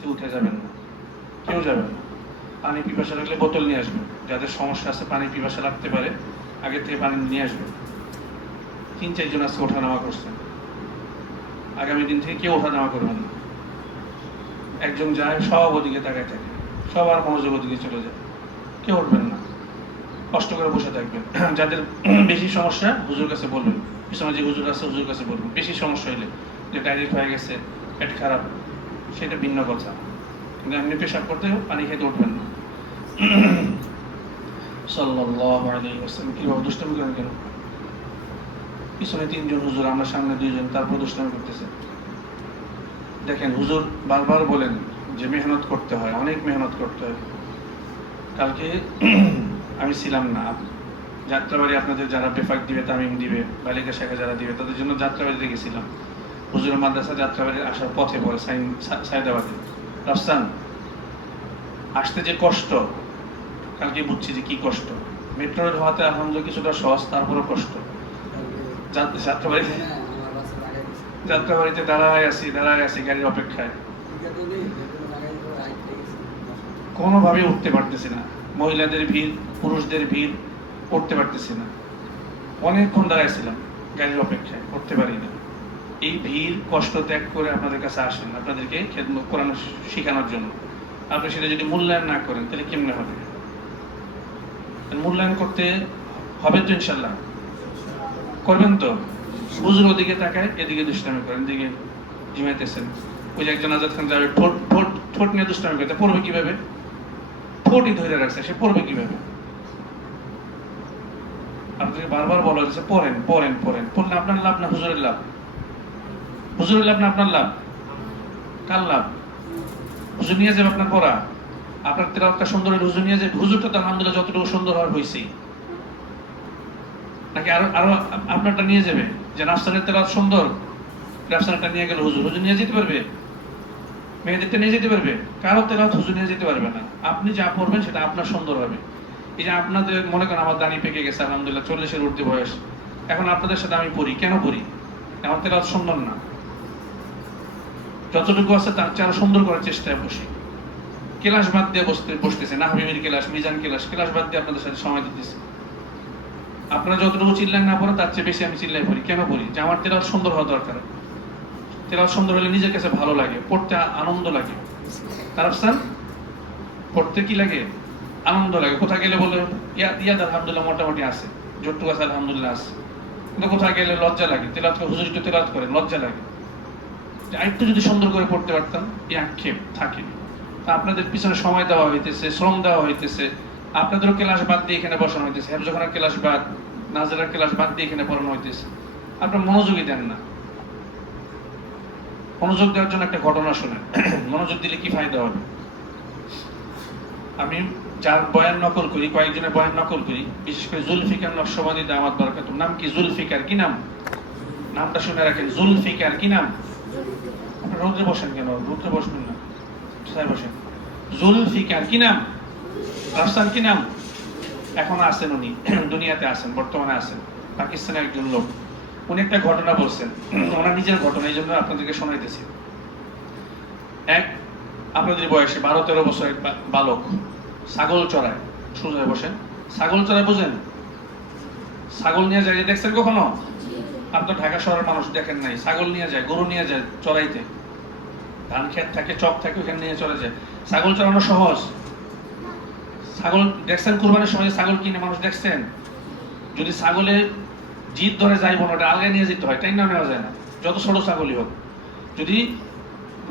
থেকে উঠে যাবেন না, কেউ যাবেন না। পানি পিপাসা লাগলে বোতল নিয়ে আসবেন, যাদের সমস্যা আছে পানি পিপাসা লাগতে পারে আগে থেকে পানি নিয়ে আসবেন। 3-4 জন আজকে ওঠানামা করছেন, আগামী দিন থেকে কেউ ওঠানামা করবেন না। একজন যায় সব ওদিকে তাকায় থাকে, সবার মনোযোগ ওদিকে চলে যায়, কেউ উঠবেন না, কষ্ট করে বসে থাকবেন। যাদের বেশি সমস্যা হুজুর কাছে বলবেন, পিছনে যে হুজুর আছে হুজুর কাছে বলবেন। বেশি সমস্যা হইলে, যে ডাইরেক্ট হয়ে গেছে, পেট খারাপ, সেটা ভিন্ন কথা, কিন্তু এমনি পেশাব করতে পানি খেতে উঠবেন না। সাল্লাল্লাহু আলাইহি ওয়াসাল্লাম কিভাবে দুষ্টামি করেন কেন? পিছনে 3 জন হুজুর, আমরা সামনে 2 জন, তারপর দুষ্টামি করতেছে। দেখেন হুজুর বারবার বলেন যে মেহনত করতে হয়, অনেক মেহনত করতে হয়। কালকে আমি ছিলাম না, যাত্রাবাড়ি আপনাদের যারা বেফাক দিবে, তামিম দিবে, বালিকা শাখা যারা দিবে, তাদের জন্য যাত্রাবাড়িতে গেছিলাম। হুজুরের মাদ্রাসা যাত্রাবাড়ি আসার পথে পড়ে সাইদাবাদে। রাফসান, আসতে যে কষ্ট, কালকে বুঝছি যে কি কষ্ট। মেট্রো রেল হওয়াতে আলহামদুলিল্লাহ কিছুটা সহজ, তারপরও কষ্ট। যাত্রাবাড়িতে দাঁড়ায় আছি গাড়ির অপেক্ষায়, কোনোভাবে উঠতে পারতেছি না। মহিলাদের ভিড়, পুরুষদের ভিড়, উঠতে পারতেছি না। অনেকক্ষণ দাঁড়াইছিলাম গাড়ির অপেক্ষায়, উঠতে পারি না। এই ভিড় কষ্ট ত্যাগ করে আপনাদের কাছে আসেন, আপনাদেরকে খেদমত করানো শেখানোর জন্য। আপনি সেটা যদি মূল্যায়ন না করেন তাহলে কেমনে হবে? মূল্যায়ন করতে হবে তো, ইনশাল্লাহ করবেন তো। হুজুর ওদিকে তাকায়, এদিকে দুষ্টামি করেন, এদিকে জিমাইতেছেন। ওই যে একজন আজাদ খান যাবে, ঠোঁট নিয়ে দুষ্টামি করতে, পড়বে কিভাবে? ঠোঁটই ধরে রাখছে, সে পড়বে কিভাবে? আপনাকে বারবার বলা হয়েছে পড়েন পড়েন পড়েন, পড়লে আপনার লাভ না হুজুরের লাভ? হুজুরের লাভ না আপনার লাভ? কার লাভ? হুজুর নিয়ে যাবে আপনার পড়া, আপনার তেলাওয়াতটা সুন্দর হলে হুজুর নিয়ে যাবে। হুজুরটা তো আলহামদুলিল্লাহ যতটুকু সুন্দর হওয়ার হয়েছেই, নাকি আরো আরো আপনারটা নিয়ে যাবে? যে রাফসানের তেলাওয়াত সুন্দর, রাফসানটা নিয়ে গেল হুজুর, হুজুর নিয়ে যেতে পারবে? মেয়েদেরটা নিয়ে যেতে পারবে? কারো তেলাওয়াত হুজুর নিয়ে যেতে পারবে না। আপনি যা পড়বেন সেটা আপনার সুন্দর হবে। এই যে আপনাদের মনে করেন আমার দাড়ি পেকে গেছে আলহামদুলিল্লাহ, 40-এর ঊর্ধ্বে বয়স, এখন আপনাদের সাথে আমি পড়ি, কেন পড়ি? আমার তেলাওয়াত সুন্দর না? যতটুকু আছে তার চেয়ে আরো সুন্দর করার চেষ্টায় বসি। ক্লাস বাদ দিয়ে বসতেছে, নাহবিমির ক্লাস, মিজান ক্লাস বাদ দিয়ে আপনাদের সাথে সময় দিতেছে। আপনারা যতটুকু চিল্লাই না পড়েন তার চেয়ে বেশি আমি চিল্লাই পড়ি। কেন পড়ি? যে আমার তেলাওয়াত সুন্দর হওয়া দরকার। তেলাওয়াত সুন্দর হলে নিজের কাছে ভালো লাগে, পড়তে আনন্দ লাগে। তারপর পড়তে কি লাগে? আনন্দ লাগে। কোথায় গেলে বলে ইয়াদ আলহামদুলিল্লাহ মোটামুটি আছে, জট্টু আছে আলহামদুলিল্লাহ আছে, কিন্তু কোথায় গেলে লজ্জা লাগে। তেলাওয়াত করে হুজুর একটু তেলাওয়াত করে, লজ্জা লাগে। আরেকটু যদি সুন্দর করে পড়তে পারতাম, এই আক্ষেপ থাকে। আপনাদের পিছনে সময় দেওয়া হইতেছে, শ্রম দেওয়া হইতেছে, আপনাদেরও ক্লাস বাদ দিয়ে এখানে বসানো হইতেছে, হেফজখানার ক্লাস বাদ, নাজেরার ক্লাস বাদ দিয়ে এখানে পড়ানো হইতেছে। আপনার মনোযোগই দেন না। মনোযোগ দেওয়ার জন্য একটা ঘটনা শোনেন। মনোযোগ দিলে কি ফায়দা হবে? আমি যার বয়ান নকল করি, কয়েকজনের বয়ান নকল করি, বিশেষ করে জুলফিকার নকশবন্দি দাওয়াত বরকাতুহ। নাম কি? জুলফিকার। কি নাম? নামটা শুনে রাখেন, জুলফিকার। কি নাম? আপনারা রোদ্রে বসেন কেন? রোদ্রে বসবেন না, কোথায় বসেন? জুলফিকার। কি নাম? রাফসান। কি নাম? এখন আছেন উনি, দুনিয়াতে আছেন, বর্তমানে আছেন, পাকিস্তানের একজন লোক। উনি একটা ঘটনা বলছেন, ওনার নিজের ঘটনা, এই জন্য আপনাদেরকে শোনাইতেছি। এক আপনাদের বয়সে 12-13 বছর এক বালক ছাগল চড়ায়। সোজা বসেন। ছাগল চড়ায় বুঝেন? ছাগল নিয়ে যায়, দেখছেন কখনো? আপনার ঢাকা শহরের মানুষ দেখেন নাই। ছাগল নিয়ে যায়, গরু নিয়ে যায় চড়াইতে। ধান ক্ষেত থাকে, চক থাকে, ওখানে নিয়ে চলে যায়। ছাগল চড়ানো সহজ? ছাগল দেখছেন কুরবানির সময় ছাগল কিনে মানুষ দেখছেন? যদি ছাগলের জিদ ধরে যাইব না, ওটা আলগায় নিয়ে যেতে হয়, তাই না? নেওয়া যায় না, যত ছোট ছাগলই হোক। যদি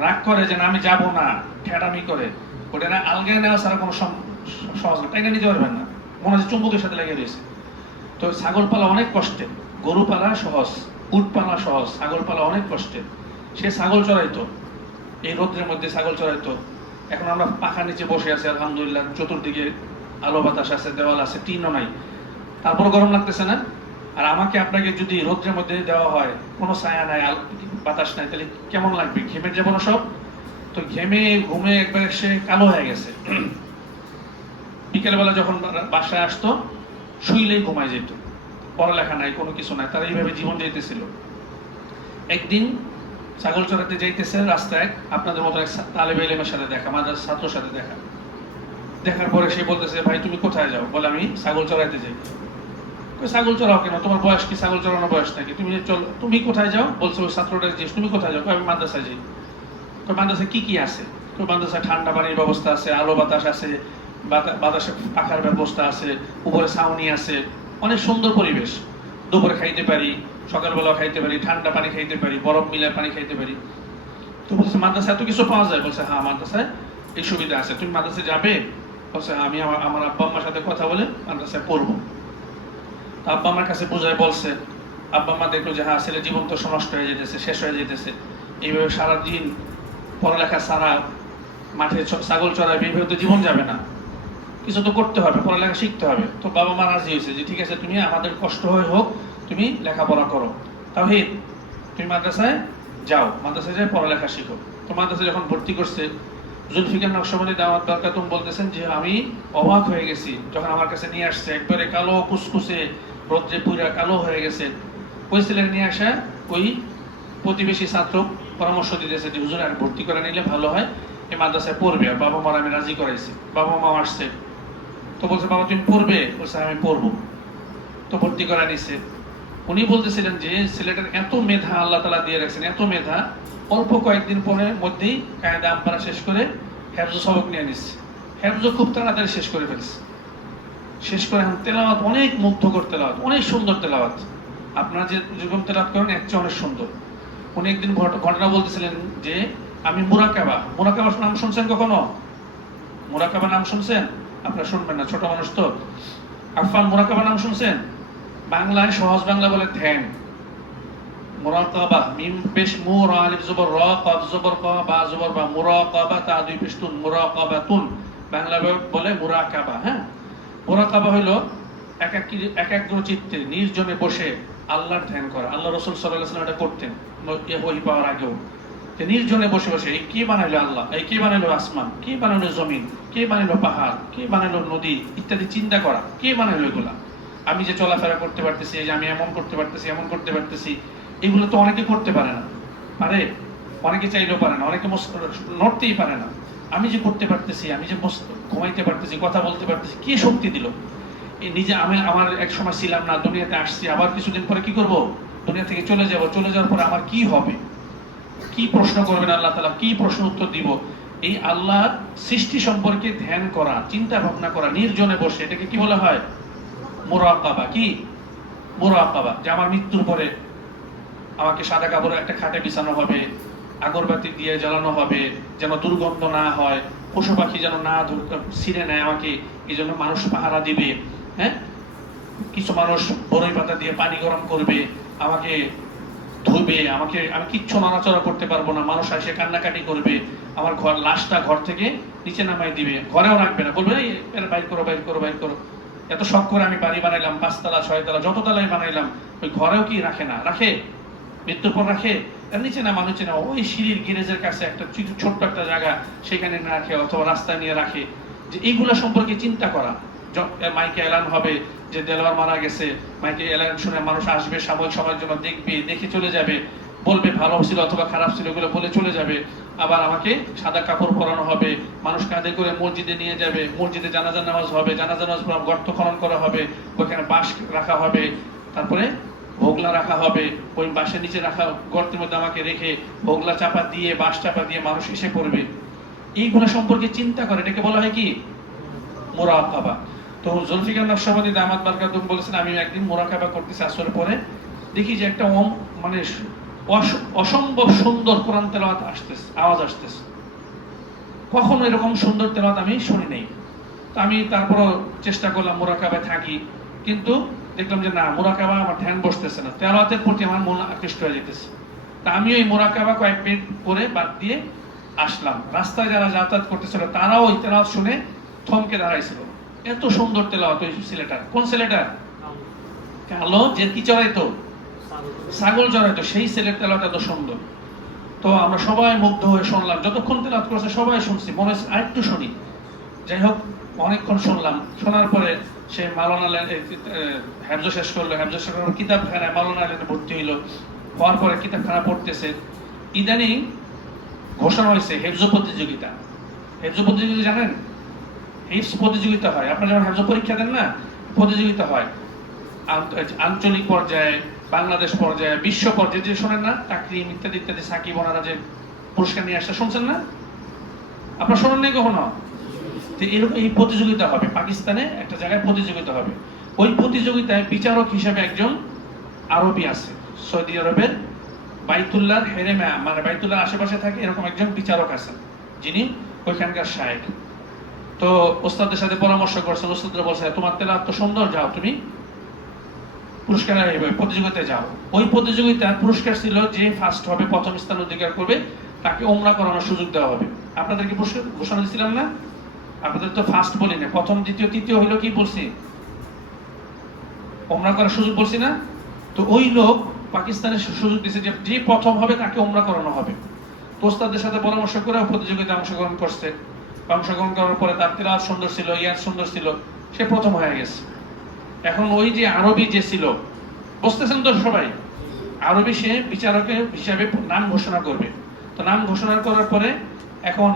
রাগ করে যে না আমি যাবো না, ঠেটামি করে, ওটা না আলগায় নেওয়া ছাড়া কোনো সহজ না, তাই না? নিতে পারবেন না, মনে হচ্ছে চুম্বকের সাথে লেগে রয়েছে। তো ছাগল পালা অনেক কষ্টে, গরু পালা সহজ, উট পালা সহজ, ছাগল পালা অনেক কষ্টে। সে ছাগল চড়াইতো, এই রোদ্রের মধ্যে ছাগল চড়াইতো। এখন আমরা পাখা নিচে বসে আছি আলহামদুলিল্লাহ, চতুর্দিকে আলো বাতাস আছে, দেওয়াল আছে, টিনও নাই, তারপর গরম লাগতেছে না? আর আমাকে আপনাকে যদি রোদ্রের মধ্যে দেওয়া হয়, কোনো ছায়া নাই, বাতাস নাই, তাহলে কেমন লাগবে? ঘেমে যাবো না সব? তো ঘেমে ঘুমে একবার সে কালো হয়ে গেছে। বিকেলবেলা যখন বাসায় আসতো, শুইলেই ঘুমায় যেত, পড়ালেখা নাই, কোনো কিছু নাই, তারা এইভাবে জীবন যেতেছিল। একদিন ছাগল চড়াতে যাইতেছে রাস্তায়, আপনাদের মতো এক তালেবে ইলমের সাথে দেখা, মাদ্রাসার ছাত্রর সাথে দেখা। দেখার পরে সে বলতেছে, ভাই তুমি কোথায় যাও? বলে আমি ছাগল চড়াইতে যাই। ছাগল চড়াও কেন? তোমার বয়স কি ছাগল চড়ানোর বয়স নাকি? তুমি কোথায় যাও? বলছে ওই ছাত্রটা জিজ্ঞেস, তুমি কোথায় যাও? আমি মাদ্রাসায় যাই। মাদ্রাসায় কি কি আছে? মাদ্রাসায় ঠান্ডা পানির ব্যবস্থা আছে, আলো বাতাস আছে, বাতাসে পাখার ব্যবস্থা আছে, উপরে ছাউনি আছে, অনেক সুন্দর পরিবেশ। দুপুরে খাইতে পারি, সকালবেলা খাইতে পারি, ঠান্ডা পানি খাইতে পারি, বরফ মিলার পানি খাইতে পারি। তো বলছে মাদ্রাসায় এত কিছু পাওয়া যায়? বলছে হ্যাঁ, মাদ্রাসায় এই সুবিধা আছে। তুমি মাদ্রাসায় যাবে? বলছে আমি আমার আব্বা আম্মার সাথে কথা বলে মাদ্রাসায় পড়বো। আব্বা আমার কাছে বোঝায় বলছে, আব্বা আম্মা দেখলো যে হ্যাঁ, ছেলে জীবন তো নষ্ট হয়ে যেতেছে, শেষ হয়ে যেতেছে, এইভাবে সারাদিন পড়ালেখা সারা মাঠে ছাগল চড়াবে, এইভাবে তো জীবন যাবে না, কিছু তো করতে হবে, পড়ালেখা শিখতে হবে। তো বাবা মা রাজি হয়েছে যে ঠিক আছে, তুমি আমাদের কষ্ট হয়ে হোক তুমি লেখাপড়া করো, তাওহীদ তুমি মাদ্রাসায় যাও, মাদ্রাসায় যাই পড়ালেখা শিখো। তো মাদ্রাসায় যখন ভর্তি করছে, জুলফিকার নকশবন্দি দাওয়াত বরকাতুম বলতেছেন যে আমি অবাক হয়ে গেছি যখন আমার কাছে নিয়ে আসছে, একবারে কালো কুসকুসে, রোদ্রে পুরা কালো হয়ে গেছে। ওই ছেলেকে নিয়ে আসা ওই প্রতিবেশী ছাত্র পরামর্শ দিতেছে যে হুজুর আর ভর্তি করে নিলে ভালো হয়, এই মাদ্রাসায় পড়বে। আর বাবা মার আমি রাজি করাইছি, বাবা মা আসছে। তো বলছে বাবা তুমি পড়বে? বলছে আমি পড়বো। তো ভর্তি করা নিছে। উনি বলতেছিলেন যে ছেলেটার এত মেধা আল্লাহ তাআলা দিয়ে রাখছেন, এত মেধা, অল্প কয়েকদিন পরে মধ্যেই কায়দা আমপারা শেষ করে হেফজ সবক নিয়ে নিচ্ছে। হেফজ খুব তাড়াতাড়ি শেষ করে ফেলছে। শেষ করে এখন তেলাওয়াত অনেক মুগ্ধকর তেলাওয়াত, অনেক সুন্দর তেলাওয়াত। আপনারা যে যেরকম তেলাওয়াত করেন এর চেয়ে অনেক সুন্দর। উনি একদিন ঘটনা বলতেছিলেন যে আমি মুরাকাবার নাম শুনছেন কখনো? মুরাকাবা নাম শুনছেন? আপনারা শুনবেন না, ছোট মানুষ তো। আফান, মুরাকাবা নাম শুনছেন? বাংলায় সহজ বাংলা বলে ধ্যান। মুরাকাবা, মিম পেশ মু, রা আলিফ জবর র, কফ জবর ক, বা জবর বা, মুরাকাবা তা দুই পেশ তুন, মুরাকাবাতুন। বাংলা বলে মুরাকাবা। হ্যাঁ, মুরাকাবা হলো একাগ্র চিত্তে নির্জনে বসে আল্লাহর ধ্যান করা। আল্লাহ রাসূল সাল্লাল্লাহু আলাইহি ওয়াসাল্লাম এটা করতেন ওহী পাওয়ার আগেও। নির্জনে বসে বসে এই কে বানাইলো আল্লাহ, এই কে বানাইলো আসমান, কে বানাইলো জমিন, কে বানাইলো পাহাড়, কে বানাইলো নদী ইত্যাদি চিন্তা করা, কে বানাইলো এগুলা। আমি যে চলাফেরা করতে পারতেছি, যে আমি এমন করতে পারতেছি, এমন করতে পারতেছি, এগুলো তো অনেকে করতে পারে না। পারে? অনেকে চাইলেও পারে না, অনেকে নড়তেই পারে না। আমি যে করতে পারতেছি, আমি যে ঘুমাইতে পারতেছি, কথা বলতে পারতেছি, কে শক্তি দিল? এই নিজে আমার এক সময় ছিলাম না, দুনিয়াতে আসছি, আবার কিছুদিন পরে কি করব? দুনিয়া থেকে চলে যাব, চলে যাওয়ার পরে আমার কি হবে? কি প্রশ্ন করবেন আল্লাহ তাআলা, কি প্রশ্ন উত্তর দিব? এই আল্লাহর সৃষ্টি সম্পর্কে ধ্যান করা, চিন্তা ভাবনা করা নির্জনে বসে, এটাকে কি বলা হয়? মুরাকাবা। কি মুরাকাবা? যে আমার মৃত্যুর পরে আমাকে সাদা কাপড়ে একটা খাটে বিছানো হবে, আগরবাতি দিয়ে জ্বালানো হবে, যেন দুর্গন্ধ না হয়, পশু পাখি যেন না ছিঁড়ে নেয় আমাকে, এই জন্য মানুষ পাহারা দিবে। হ্যাঁ, কিছু মানুষ বরই পাতা দিয়ে পানি গরম করবে, আমাকে ধুবে, আমি কিচ্ছু নড়াচড়া করতে পারবো না, মানুষ এসে কান্নাকাটি করবে, আমার লাশটা ঘর থেকে নিচে নামাই দিবে, ঘরেও রাখবে না, বলবে বাইর করো বাইর করো বাইর করো। এত শখ করে আমি বাড়ি বানাইলাম, 5 তলা 6 তলা যত তলাই বানাইলাম, ওই ঘরেও কি রাখে না? রাখে? মৃত্যুর পর রাখে? এর নিচে নামা, নিচে নামা, ওই সিঁড়ির গ্যারেজের কাছে একটা ছোট্ট একটা জায়গা, সেখানে না রাখে, অথবা রাস্তায় নিয়ে রাখে। যে এইগুলা সম্পর্কে চিন্তা করা। মাইকে এলান হবে যে দেলোয়ার মারা গেছে, মাইকে এলান শুনে মানুষ আসবে, সাময়িক সময়ের জন্য দেখবে, দেখে চলে যাবে, বলবে ভালো ছিল অথবা খারাপ ছিল, এগুলো বলে চলে যাবে। আবার আমাকে সাদা কাপড় পরানো হবে, মানুষ কাঁধে করে মসজিদে নিয়ে যাবে, মসজিদে জানাজা নামাজ হবে, জানাজা নামাজ পর গর্ত খনন করা হবে, ওইখানে বাঁশ রাখা হবে, তারপরে ভোগলা রাখা হবে, ওই বাঁশের নিচে রাখা গর্তের মধ্যে আমাকে রেখে ভোগলা চাপা দিয়ে, বাঁশ চাপা দিয়ে মানুষ এসে পড়বে। এইগুলো সম্পর্কে চিন্তা করে, এটাকে বলা হয় কি? মুরাকাবা। তো জুলফিকার নকশবন্দি দামাত বারকাতুহু বলেছেন, আমি একদিন মুরাকাবা করতেছি আসরের পরে, দেখি যে একটা মানে অসম্ভব সুন্দর কোরআন তেলাওয়াত আসতেছে, আওয়াজ আসতেছে। কখনো এরকম সুন্দর তেলাওয়াত আমি শুনি নাই। তো আমি তারপরও চেষ্টা করলাম মুরাকাবায় থাকি, কিন্তু দেখলাম যে না, মুরাকাবা আমার ধ্যান বসতেছে না, তেলাওয়াতের প্রতি আমার মন আকৃষ্ট হয়ে যেতেছে। তা আমি ওই মুরাকাবা কয়েক মিনিট করে বাদ দিয়ে আসলাম। রাস্তায় যারা যাতায়াত করতেছিল তারাও ওই তেলাওয়াত শুনে থমকে দাঁড়াইছিল। এত সুন্দর তেলাওয়াত ওই ছেলেটার। কোন ছেলেটার? কালো, যে কি চড়াইতো? ছাগল চড়াইতো, সেই ছেলের তেলাওয়াত এত সুন্দর। তো আমরা সবাই মুগ্ধ হয়ে শুনলাম, যতক্ষণ তেলাওয়াত করেছে সবাই শুনছি, মনে হচ্ছে আরেকটু শুনি। যাই হোক, অনেকক্ষণ শুনলাম। শোনার পরে সে মাওলানা হেফজ শেষ করলো, হেফজ শেষ করার কিতাবখানায় মাওলানা ভর্তি হইলো। হওয়ার পরে কিতাবখানা পড়তেছে। ইদানিং ঘোষণা হয়েছে হেফজ প্রতিযোগিতা। হেফজ প্রতিযোগিতা জানেন? হিফজ প্রতিযোগিতা হয়, আপনারা যখন হেফজ পরীক্ষা দেন না, প্রতিযোগিতা হয় আঞ্চলিক পর্যায়ে, বাংলাদেশ পর্যায়ে, বিশ্ব পর্যায়ে। যে শোনেন না তাকরিম ইত্যাদি ইত্যাদি, সাকিব ওনারা যে পুরস্কার নিয়ে আসছে, শুনছেন না? আপনারা শোনেন নাই কখনো? তো এরকম এই প্রতিযোগিতা হবে পাকিস্তানে, একটা জায়গায় প্রতিযোগিতা হবে। ওই প্রতিযোগিতায় বিচারক হিসেবে একজন আরবি আছে, সৌদি আরবের বাইতুল্লাহর হেরেমে, মানে বাইতুল্লাহর আশেপাশে থাকে এরকম একজন বিচারক আছেন, যিনি ওইখানকার শায়েখ। তো ওস্তাদের সাথে পরামর্শ করছেন, ওস্তাদরা বলছে তোমার তেলাওয়াত তো সুন্দর, যাও তুমি পুরস্কার প্রতিযোগিতায় যাও। ওই প্রতিযোগিতার পুরস্কার ছিল যে ফার্স্ট হবে, প্রথম স্থান অধিকার করবে, তাকে ওমরা করানোর সুযোগ দেওয়া হবে। আপনাদেরকে পুরস্কার ঘোষণা দিয়েছিলাম না? আপনাদের তো ফার্স্ট বলি না, প্রথম দ্বিতীয় তৃতীয় হইলো কি বলছি? ওমরা করার সুযোগ বলছি না? তো ওই লোক পাকিস্তানের সুযোগ দিয়েছে যে যে প্রথম হবে তাকে ওমরা করানো হবে। তো ওস্তাদের সাথে পরামর্শ করে প্রতিযোগিতায় অংশগ্রহণ করছে। অংশগ্রহণ করার পরে তার তেলাওয়াত সুন্দর ছিল, ইয়াদ সুন্দর ছিল, সে প্রথম হয়ে গেছে। এখন ওই যে আরবি যে ছিল, বুঝতেছেন তো সবাই, আরবি সে বিচারকের হিসাবে নাম ঘোষণা করবে। তো নাম ঘোষণা করার পরে এখন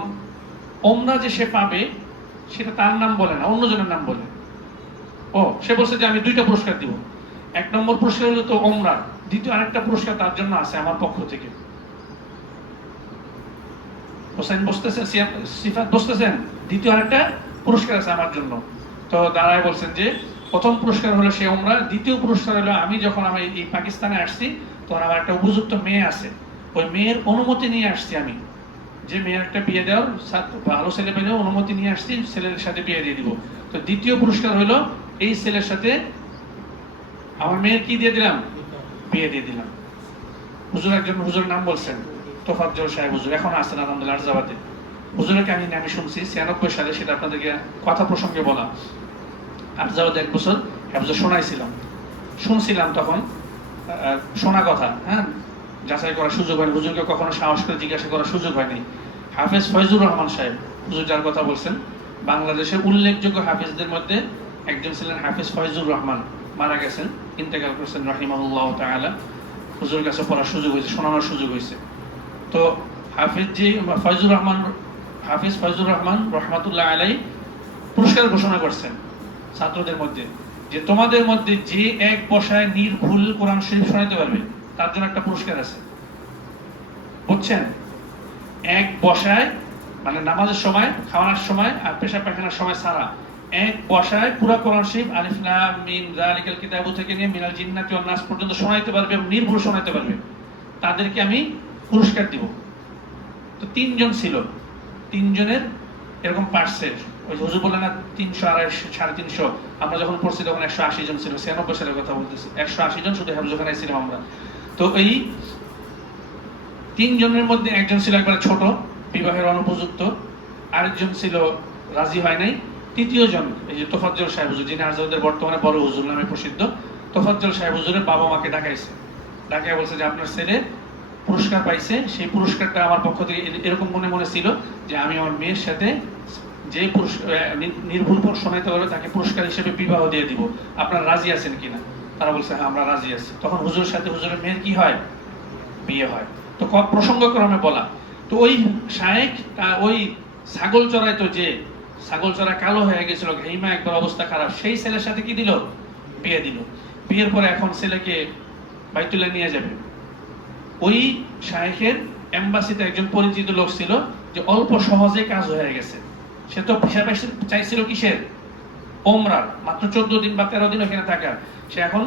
ওমরা যে সে পাবে সেটা তার নাম বলে না, অন্যজনের নাম বলে। ও সে বলছে যে আমি দুইটা পুরস্কার দিব, এক নম্বর পুরস্কার হলো তো ওমরা, দ্বিতীয় আরেকটা পুরস্কার তার জন্য আছে আমার পক্ষ থেকে। হোসেন বসতেছেন, সিফাত বসতেছেন, দ্বিতীয় আরেকটা পুরস্কার আছে আমার জন্য। তো দাঁড়ায় বলছেন যে প্রথম পুরস্কার হলো সে ওমরা, দ্বিতীয় পুরস্কার হলো আমি যখন আমি এই পাকিস্তানে আসছি তখন আমার একটা উপযুক্ত মেয়ে আছে, ওই মেয়ের অনুমতি নিয়ে আসছি আমি, যে মেয়ের একটা বিয়ে দেওয়ার ভালো ছেলে পেলেও অনুমতি নিয়ে আসছি, ছেলের সাথে বিয়ে দিয়ে দিব। তো দ্বিতীয় পুরস্কার হলো এই ছেলের সাথে আমার মেয়ের কি দিয়ে দিলাম, বিয়ে দিয়ে দিলাম। হুজুর একজন হুজুরের নাম বলছেন, তোফাজ্জল সাহেব হুজুর, এখন আছেন আলহামদুলিল্লাহ আরজাবাদে। হুজুরের কাহিনী আমি শুনছি 96 সালে, সেটা আপনাদেরকে কথা প্রসঙ্গে বলা। আরজাবাদে 1 বছর হেফজ শোনাইছিলাম, শুনছিলাম তখন শোনা কথা, হ্যাঁ, যাচাই করার সুযোগ হয়নি, হুজুরকে কখনো সাহস করে জিজ্ঞাসা করার সুযোগ হয়নি। হাফেজ ফয়জুর রহমান সাহেব হুজুর যার কথা বলছেন, বাংলাদেশের উল্লেখযোগ্য হাফেজদের মধ্যে একজন ছিলেন হাফেজ ফয়জুর রহমান, মারা গেছেন, ইন্তেকাল করেছেন রাহিমাহুল্লাহ তাআলা। হুজুরের কাছে পড়ার সুযোগ হয়েছে, শোনানোর সুযোগ হয়েছে। তো হাফেজ যে ফয়জুর রহমান, হাফেজ ফয়জুর রহমান রহমাতুল্লাহ আলাইহি পুরস্কার ঘোষণা করছেন ছাত্রদের মধ্যে, যে তোমাদের মধ্যে যে এক বসায় নির্ভুল কোরআন শরীফ শোনাতে পারবে তার জন্য একটা পুরস্কার আছে। বুঝছেন? এক বসায়, মানে নামাজের সময়, খাওয়ানোর সময় আর পেশাব পায়খানার সময় ছাড়া, এক বসায় পুরো কোরআন শরীফ আলিফ লাম মিম যালিকাল কিতাবু থেকে নিয়ে মিনাল জিন্নাতি ওয়ান নাস পর্যন্ত শোনাইতে পারবে এবং নির্ভুল শোনাইতে পারবে, তাদেরকে আমি পুরস্কার দিব। তো 3 জন ছিল, 3 জনের এরকম পারছে। ওই হুজুর বলে না 300 350, আমরা যখন পড়ছি তখন 180 জন ছিল, 96 সালের কথা বলতেছি, 180 জন শুধু হেফজখানায় ছিলাম আমরা। তো এই 3 জনের মধ্যে একজন ছিল একবারে ছোট, বিবাহের অনুপযুক্ত, আরেকজন ছিল রাজি হয় নাই, তৃতীয় জন এই যে তোফাজ্জল সাহেব হুজুর, যিনি আরজাবাদের বর্তমানে বড় হুজুর নামে প্রসিদ্ধ, তোফাজ্জল সাহেব হুজুরের বাবা মাকে ডাকাইছে, ডাকায় বলছে যে আপনার ছেলে পুরস্কার পাইছে, সেই পুরস্কারটা আমার পক্ষ থেকে এরকম মনে মনে ছিল যে আমি আমার মেয়ের সাথে যে নির্ভুল শোনাইতে পারবে তাকে পুরস্কার হিসেবে বিবাহ দিয়ে দিব, আপনারা রাজি আছেন কিনা? তারা বলছে হ্যাঁ আমরা রাজি আছি। তখন হুজুরের সাথে হুজুরের মেয়ের কি হয়, বিয়ে হয়। তো প্রসঙ্গক্রমে বলা, তো ওই শায়েখ ওই ছাগল চড়াইতো, যে ছাগল চড়া কালো হয়ে গেছিল, ঘেইমা একবার অবস্থা খারাপ, সেই ছেলের সাথে কি দিল, বিয়ে দিল। বিয়ের পরে এখন ছেলেকে বাইতুল্লাহ নিয়ে যাবে। ওই শায়েখের এম্বাসিতে একজন পরিচিত লোক ছিল, যে অল্প সহজে কাজ হয়ে গেছে, সে তো ভিসা চাইছিল কিসের, ওমরার, মাত্র 14 দিন বা 13 দিন ওখানে থাকার। সে এখন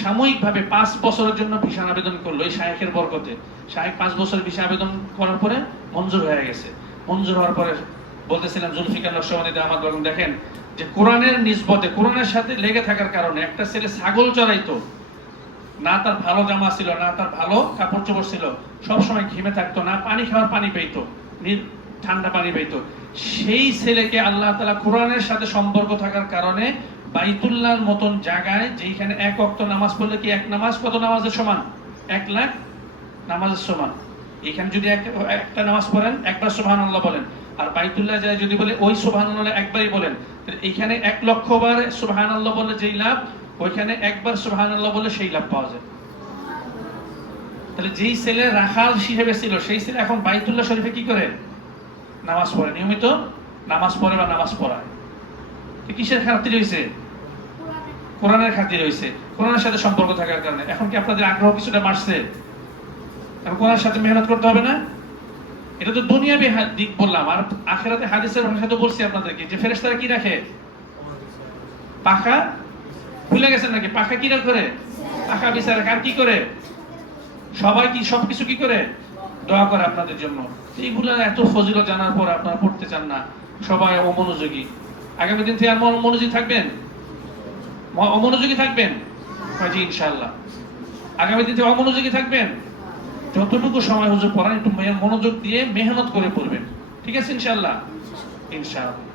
সাময়িকভাবে 5 বছরের জন্য ভিসা আবেদন করলো এই শায়েখের বরকতে। শায়েখ 5 বছর ভিসা আবেদন করার পরে মঞ্জুর হয়ে গেছে। মঞ্জুর হওয়ার পরে বলতেছিলাম জুলফিকার নকশবন্দি দামাত বরকত, দেখেন যে কোরআনের নিসবতে, কোরআনের সাথে লেগে থাকার কারণে একটা ছেলে ছাগল চড়াইতো, না তার ভালো জামা ছিল, না তার ভালো কাপড় চোপড় ছিল, সবসময় ঘেমে থাকতো, না পানি খাওয়ার পানি পেইতো, ঠান্ডা পানি পেইতো, সেই ছেলেকে আল্লাহ তাআলা কোরআনের সাথে সম্পর্ক থাকার কারণে বাইতুল্লাহর মতন জায়গায়, যেখানে 1 ওয়াক্ত নামাজ পড়লে কি এক নামাজ কত নামাজের সমান, 1 লাখ নামাজের সমান। এখানে যদি একটা নামাজ পড়েন, একবার সুবহানাল্লাহ বলেন, আর বাইতুল্লাহ যায় যদি বলে ওই সুবহানাল্লাহ একবারই বলেন, এখানে 1 লক্ষ বার সুবহানাল্লাহ বলে যেই লাভ, ওইখানে একবার সুবহানাল্লাহ বলে সেই লাভ পাওয়া যায়। তাহলে যেই ছেলে রাখাল হিসেবে ছিল সেই ছেলে এখন বাইতুল্লাহ শরীফে কি করে? নামাজ পড়ে, নিয়মিত নামাজ পড়ে বা নামাজ পড়ায়। কিসের খাতির হয়েছে? কোরআনের খাতির হয়েছে, কোরআনের সাথে সম্পর্ক থাকার কারণে। এখন কি আপনাদের আগ্রহ কিছুটা বাড়ছে? এখন কোরআনের সাথে মেহনত করতে হবে না? এটা তো দুনিয়াবি দিক বললাম, আর আখিরাতে হাদিসের ভাষা তো বলছি আপনাদেরকে যে ফেরেশতারা কি রাখে? পাখা। ভুলে গেছেন নাকি? পাখা কি করে? পাখা বিছায় রাখে। আর কি করে? সবাই কি সবকিছু কি করে? দোয়া করে আপনাদের জন্য। এইগুলা এত ফজিলত জানার পর আপনারা পড়তে চান না, সবাই অমনোযোগী। আগামী দিন থেকে আর মনোযোগী থাকবেন? অমনোযোগী থাকবেন? জি ইনশাআল্লাহ। আগামী দিন থেকে অমনোযোগী থাকবেন? যতটুকু সময় হুজুর পড়ান একটু মনোযোগ দিয়ে মেহনত করে পড়বেন, ঠিক আছে ইনশাআল্লাহ? ইনশাআল্লাহ।